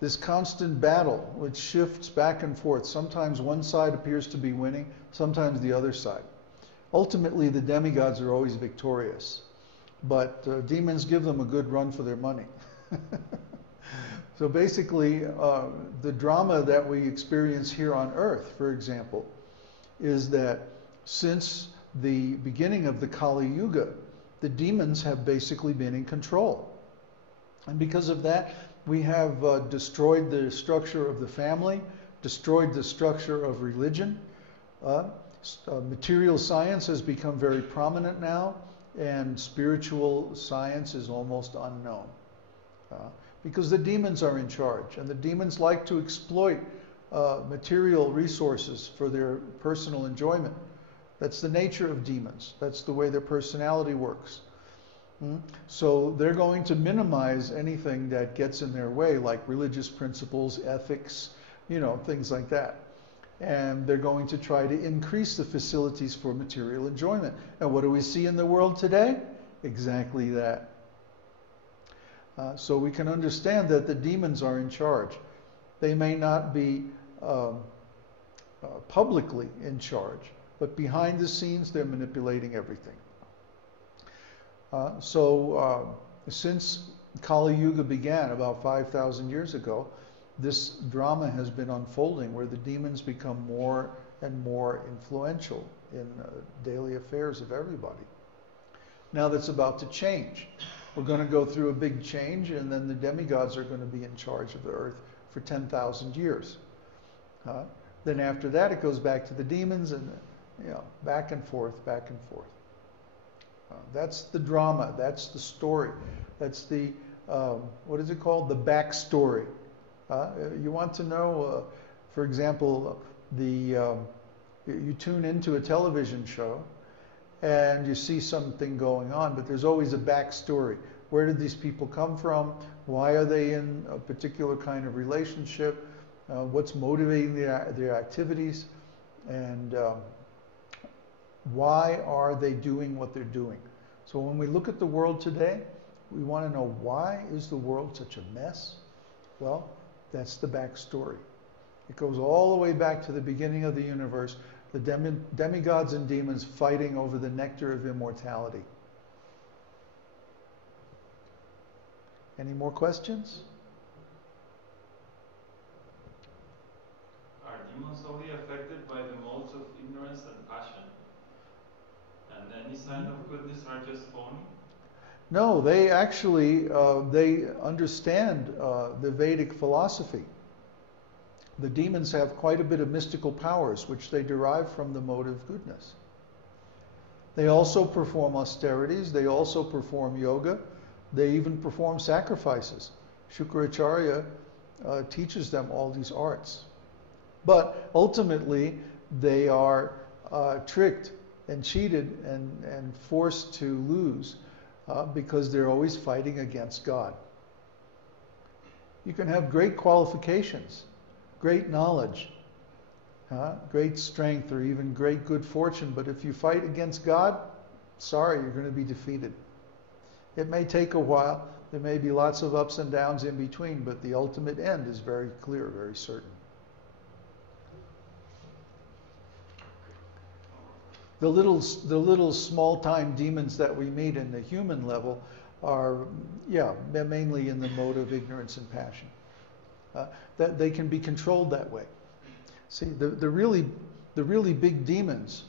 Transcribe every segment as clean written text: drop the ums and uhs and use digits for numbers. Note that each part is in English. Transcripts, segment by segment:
this constant battle which shifts back and forth. Sometimes one side appears to be winning, sometimes the other side. Ultimately, the demigods are always victorious, but demons give them a good run for their money. So basically, the drama that we experience here on Earth, for example, is that since the beginning of the Kali Yuga, the demons have basically been in control. And because of that, we have destroyed the structure of the family, destroyed the structure of religion. Material science has become very prominent now, and spiritual science is almost unknown. Because the demons are in charge, and the demons like to exploit material resources for their personal enjoyment. That's the nature of demons. That's the way their personality works. So they're going to minimize anything that gets in their way, like religious principles, ethics, things like that. And they're going to try to increase the facilities for material enjoyment. And what do we see in the world today? Exactly that. So we can understand that the demons are in charge. They may not be publicly in charge, but behind the scenes they're manipulating everything. Since Kali Yuga began about 5,000 years ago, this drama has been unfolding where the demons become more and more influential in daily affairs of everybody. Now that's about to change. We're going to go through a big change, and then the demigods are going to be in charge of the earth for 10,000 years. Then after that, it goes back to the demons, and back and forth, back and forth. That's the drama. That's the story. That's the what is it called? The backstory. You want to know, for example, you tune into a television show, and you see something going on, but there's always a backstory. Where did these people come from? Why are they in a particular kind of relationship? What's motivating their activities? And why are they doing what they're doing? So when we look at the world today, we want to know, why is the world such a mess? Well, that's the backstory. It goes all the way back to the beginning of the universe, the demigods and demons fighting over the nectar of immortality. Any more questions? Are demons only affected by the modes of ignorance and passion? And any sign of goodness are just phony? No, they actually, they understand the Vedic philosophy. The demons have quite a bit of mystical powers, which they derive from the mode of goodness. They also perform austerities. They also perform yoga. They even perform sacrifices. Shukracharya teaches them all these arts. But ultimately, they are tricked and cheated and forced to lose because they're always fighting against God. You can have great qualifications, great knowledge, great strength, or even great good fortune, but if you fight against God, sorry, you're going to be defeated. It may take a while. There may be lots of ups and downs in between, but the ultimate end is very clear, very certain. The little small-time demons that we meet in the human level are, they're mainly in the mode of ignorance and passion. That they can be controlled that way. See, the really big demons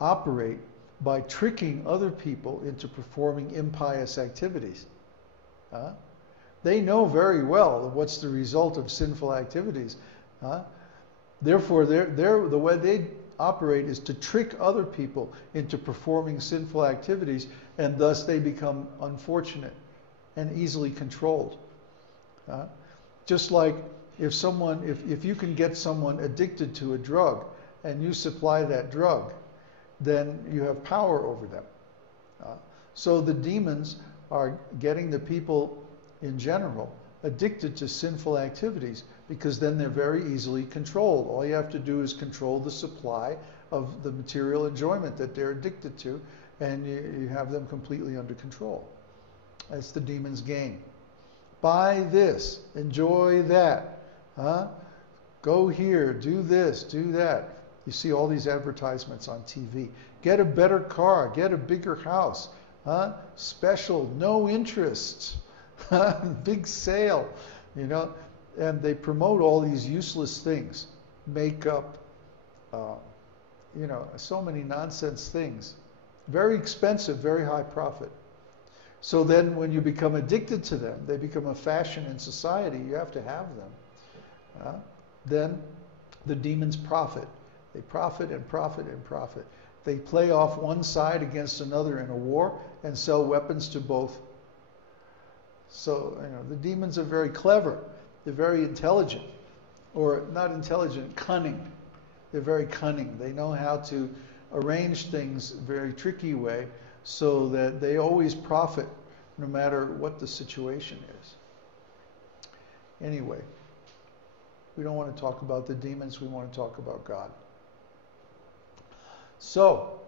operate by tricking other people into performing impious activities. They know very well what's the result of sinful activities. Therefore, the way they operate is to trick other people into performing sinful activities, and thus they become unfortunate and easily controlled. Just like if you can get someone addicted to a drug and you supply that drug, then you have power over them. So the demons are getting the people in general addicted to sinful activities, because then they're very easily controlled. All you have to do is control the supply of the material enjoyment that they're addicted to, and you have them completely under control. That's the demon's game. Buy this, enjoy that, huh? Go here, do this, do that. You see all these advertisements on TV. Get a better car, get a bigger house, huh? Special, no interest, big sale, you know. And they promote all these useless things, makeup, you know, so many nonsense things. Very expensive, very high profit. So then when you become addicted to them, they become a fashion in society. You have to have them. Then the demons profit. They profit and profit and profit. They play off one side against another in a war and sell weapons to both. So, you know, the demons are very clever. They're very intelligent. Or not intelligent, cunning. They're very cunning. They know how to arrange things in a very tricky way so that they always profit no matter what the situation is. Anyway, we don't want to talk about the demons, we want to talk about God. So,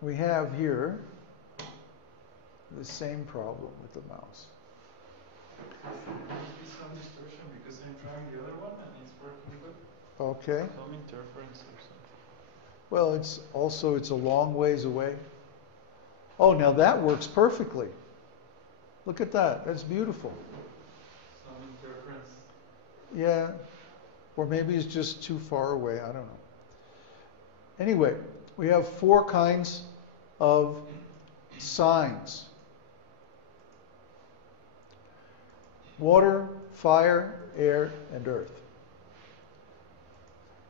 we have here the same problem with the mouse. There must be some distortion because I'm trying the other one and it's working good. Okay. Some interference or something. Well, it's a long ways away. Oh, now that works perfectly. Look at that. That's beautiful. Some interference. Yeah. Or maybe it's just too far away. I don't know. Anyway, we have 4 kinds of signs. Water, fire, air, and earth.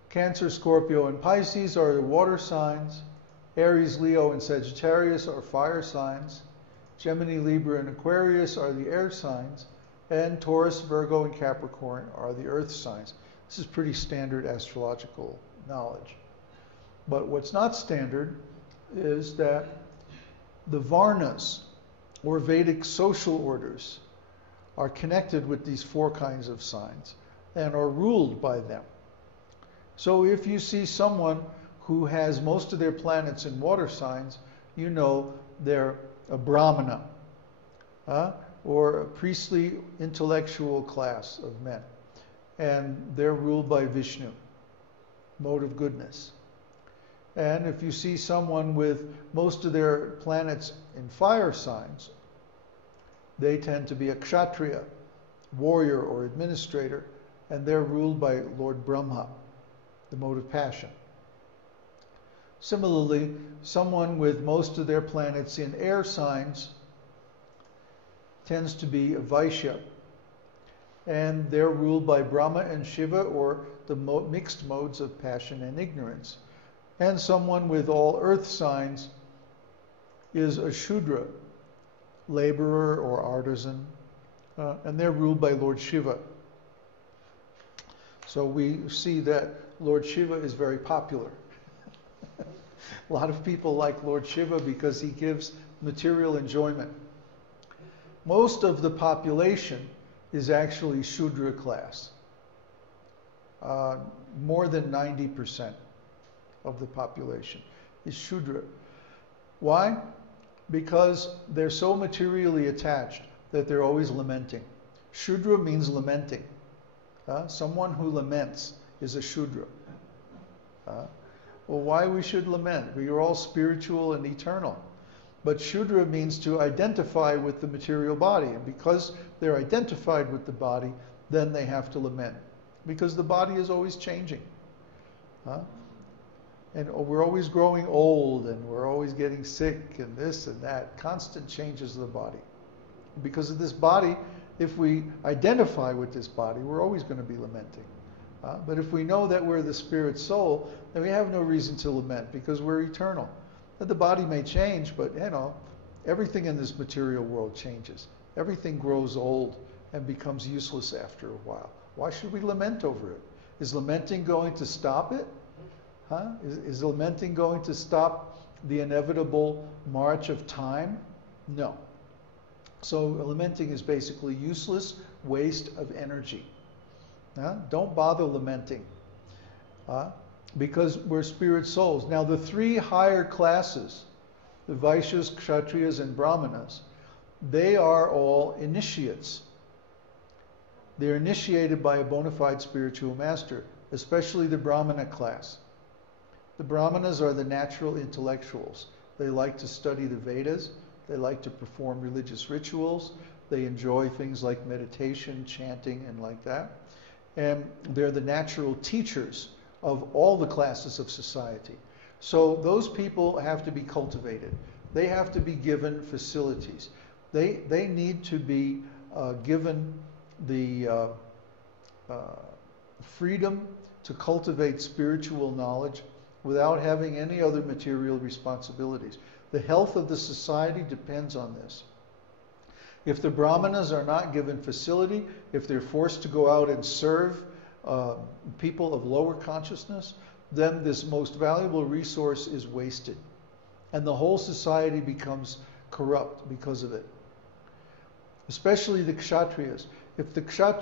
Cancer, Scorpio, and Pisces are the water signs. Aries, Leo, and Sagittarius are fire signs. Gemini, Libra, and Aquarius are the air signs. And Taurus, Virgo, and Capricorn are the earth signs. This is pretty standard astrological knowledge. But what's not standard is that the Varnas, or Vedic social orders, are connected with these 4 kinds of signs and are ruled by them. So if you see someone who has most of their planets in water signs, you know they're a Brahmana, or a priestly intellectual class of men. And they're ruled by Vishnu, mode of goodness. And if you see someone with most of their planets in fire signs, they tend to be a kshatriya, warrior or administrator, and they're ruled by Lord Brahma, the mode of passion. Similarly, someone with most of their planets in air signs tends to be a Vaishya, and they're ruled by Brahma and Shiva, or the mixed modes of passion and ignorance. And someone with all earth signs is a Shudra, laborer or artisan, and they're ruled by Lord Shiva. So we see that Lord Shiva is very popular. A lot of people like Lord Shiva because he gives material enjoyment. Most of the population is actually Shudra class. More than 90% of the population is Shudra. Why? Because they're so materially attached that they're always lamenting. Shudra means lamenting. Someone who laments is a Shudra. Well, why we should lament? We are all spiritual and eternal. But Shudra means to identify with the material body. And because they're identified with the body, then they have to lament. Because the body is always changing. And we're always growing old, and we're always getting sick, and this and that. Constant changes of the body. Because of this body, if we identify with this body, we're always going to be lamenting. But if we know that we're the spirit soul, then we have no reason to lament, because we're eternal. That the body may change, but you know, everything in this material world changes. Everything grows old and becomes useless after a while. Why should we lament over it? Is lamenting going to stop it? Is lamenting going to stop the inevitable march of time? No. So lamenting is basically useless waste of energy. Don't bother lamenting. Because we're spirit souls. Now the 3 higher classes, the Vaishyas, Kshatriyas, and Brahmanas, they are all initiates. They're initiated by a bona fide spiritual master, especially the Brahmana class. The Brahmanas are the natural intellectuals. They like to study the Vedas. They like to perform religious rituals. They enjoy things like meditation, chanting, and like that. And they're the natural teachers of all the classes of society. So those people have to be cultivated. They have to be given facilities. They need to be given the freedom to cultivate spiritual knowledge without having any other material responsibilities. The health of the society depends on this. If the Brahmanas are not given facility, if they're forced to go out and serve people of lower consciousness, then this most valuable resource is wasted. And the whole society becomes corrupt because of it. Especially the Kshatriyas. If the Kshatriyas